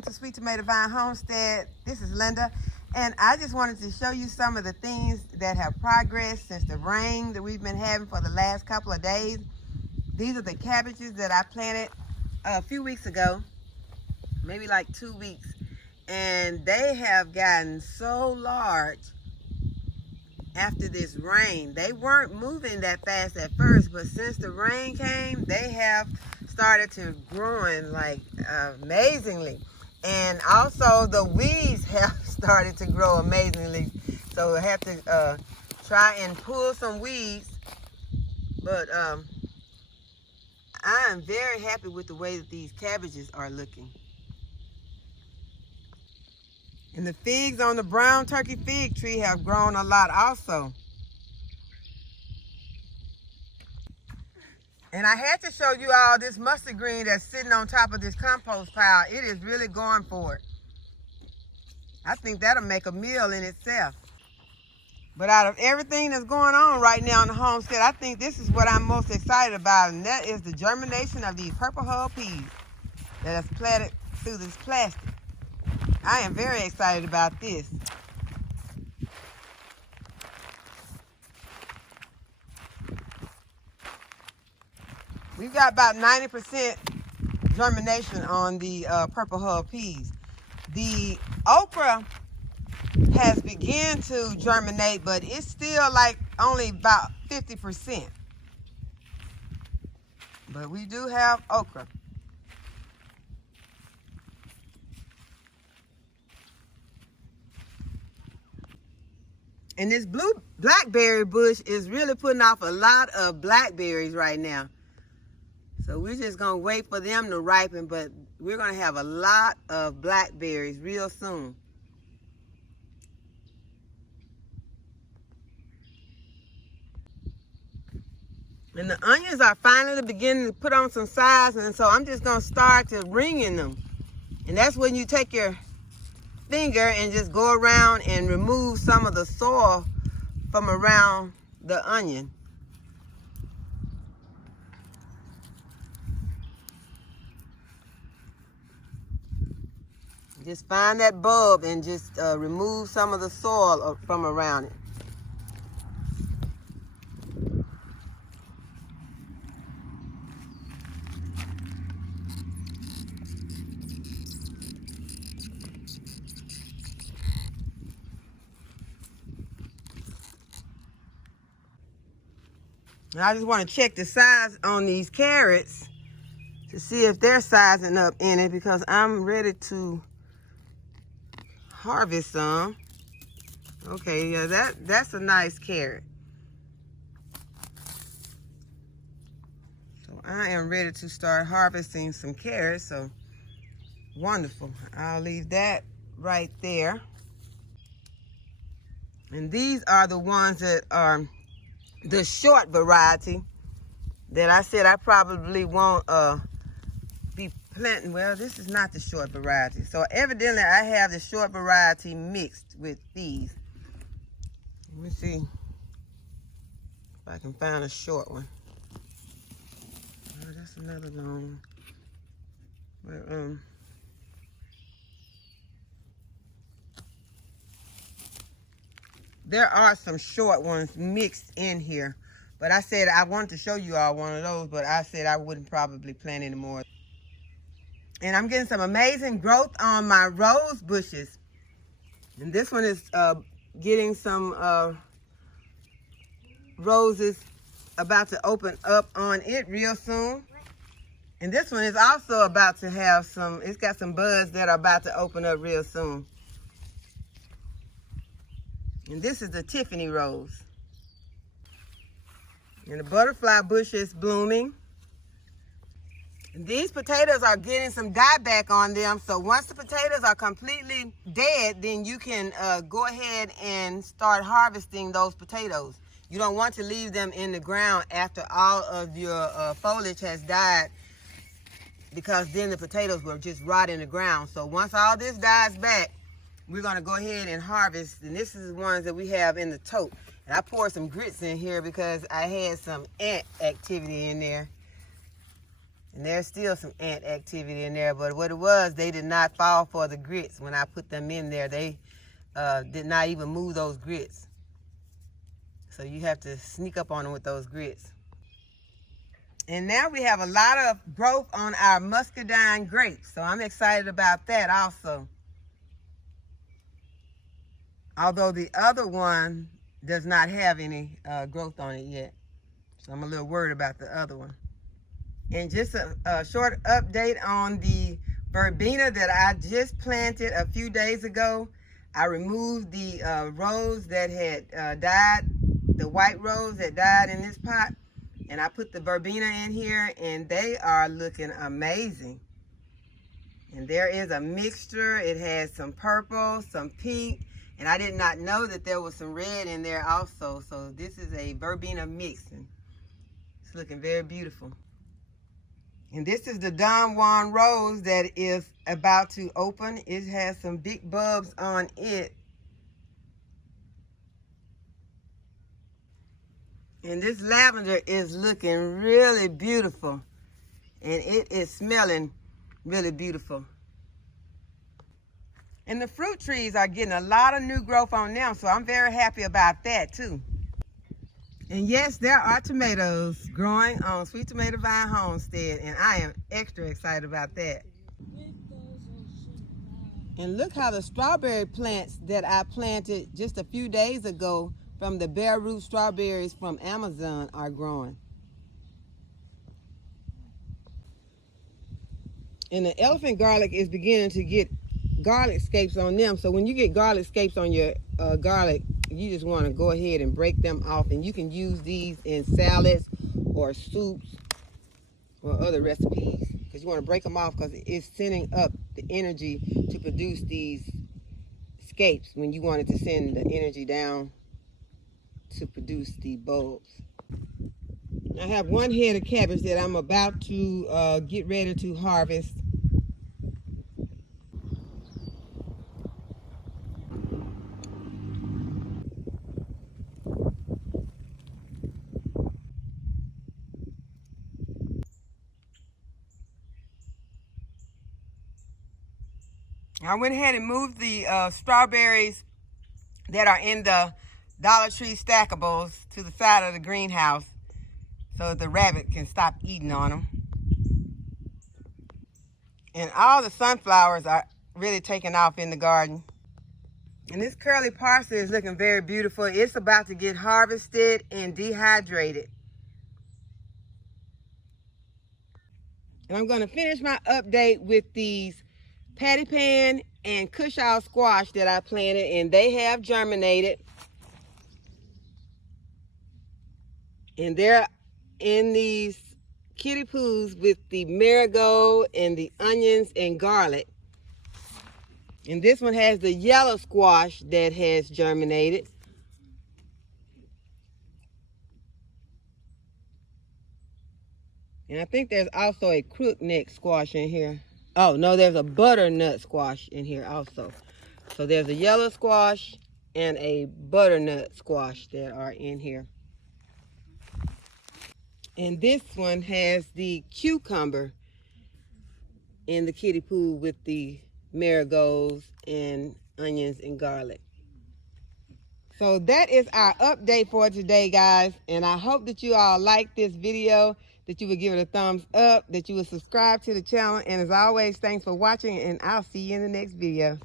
welcome to Sweet Tomato Vine Homestead. This is Linda, and I just wanted to show you some of the things that have progressed since the rain that we've been having for the last couple of days. These are the cabbages that I planted a few weeks ago, maybe like 2 weeks, and they have gotten so large after this rain. They weren't moving that fast at first, but since the rain came, they have started to growing like amazingly. And also the weeds have started to grow amazingly. So I have to try and pull some weeds. But I am very happy with the way that these cabbages are looking. And the figs on the brown turkey fig tree have grown a lot also. And I had to show you all this mustard green that's sitting on top of this compost pile. It is really going for it. I think that'll make a meal in itself. But out of everything that's going on right now in the homestead, I think this is what I'm most excited about, and that is the germination of these purple hull peas that is planted through this plastic. I am very excited about this. We've got about 90% germination on the purple hull peas. The okra has begun to germinate, but it's still like only about 50%. But we do have okra. And this blue blackberry bush is really putting off a lot of blackberries right now. So we're just gonna wait for them to ripen, but we're gonna have a lot of blackberries real soon. And the onions are finally beginning to put on some size, and so I'm just gonna start to ringing them. And that's when you take your finger and just go around and remove some of the soil from around the onion. Just find that bulb and just remove some of the soil from around it. And I just want to check the size on these carrots to see if they're sizing up in it, because I'm ready to harvest some. Okay, yeah, that's a nice carrot. So I am ready to start harvesting some carrots. So wonderful. I'll leave that right there. And these are the ones that are the short variety that I said I probably won't be planting. Well, this is not the short variety. So evidently I have the short variety mixed with these. Let me see if I can find a short one. Oh, that's another long. But, there are some short ones mixed in here, but I said I wanted to show you all one of those, but I said I wouldn't probably plant any more. And I'm getting some amazing growth on my rose bushes. And this one is getting some roses about to open up on it real soon. And this one is also about to have some, it's got some buds that are about to open up real soon. And this is the Tiffany rose. And the butterfly bush is blooming. And these potatoes are getting some dieback on them. So once the potatoes are completely dead, then you can go ahead and start harvesting those potatoes. You don't want to leave them in the ground after all of your foliage has died, because then the potatoes will just rot in the ground. So once all this dies back, we're gonna go ahead and harvest. And this is the ones that we have in the tote. And I poured some grits in here because I had some ant activity in there. And there's still some ant activity in there, but what it was, they did not fall for the grits. When I put them in there, they did not even move those grits. So you have to sneak up on them with those grits. And now we have a lot of growth on our muscadine grapes. So I'm excited about that also. Although the other one does not have any growth on it yet. So I'm a little worried about the other one. And just a short update on the verbena that I just planted a few days ago. I removed the rose that had died, the white rose that died in this pot. And I put the verbena in here, and they are looking amazing. And there is a mixture. It has some purple, some pink, and I did not know that there was some red in there also. So this is a verbena mix, and it's looking very beautiful. And this is the Don Juan rose that is about to open. It has some big bulbs on it. And this lavender is looking really beautiful. And it is smelling really beautiful. And the fruit trees are getting a lot of new growth on them, so I'm very happy about that too. And yes, there are tomatoes growing on Sweet Tomato Vine Homestead, and I am extra excited about that. And look how the strawberry plants that I planted just a few days ago from the bare root strawberries from Amazon are growing. And the elephant garlic is beginning to get garlic scapes on them. So when you get garlic scapes on your garlic, you just want to go ahead and break them off. And you can use these in salads or soups or other recipes. Because you want to break them off because it's sending up the energy to produce these scapes when you want it to send the energy down to produce the bulbs. I have one head of cabbage that I'm about to get ready to harvest. I went ahead and moved the strawberries that are in the Dollar Tree stackables to the side of the greenhouse so the rabbit can stop eating on them. And all the sunflowers are really taking off in the garden. And this curly parsley is looking very beautiful. It's about to get harvested and dehydrated. And I'm going to finish my update with these patty pan and Cushaw squash that I planted, and they have germinated. And they're in these kitty poos with the marigold and the onions and garlic. And this one has the yellow squash that has germinated. And I think there's also a crookneck squash in here. Oh, no, there's a butternut squash in here also. So there's a yellow squash and a butternut squash that are in here. And this one has the cucumber in the kiddie pool with the marigolds and onions and garlic. So that is our update for today, guys. And I hope that you all like this video, that you would give it a thumbs up, that you would subscribe to the channel. And as always, thanks for watching, and I'll see you in the next video.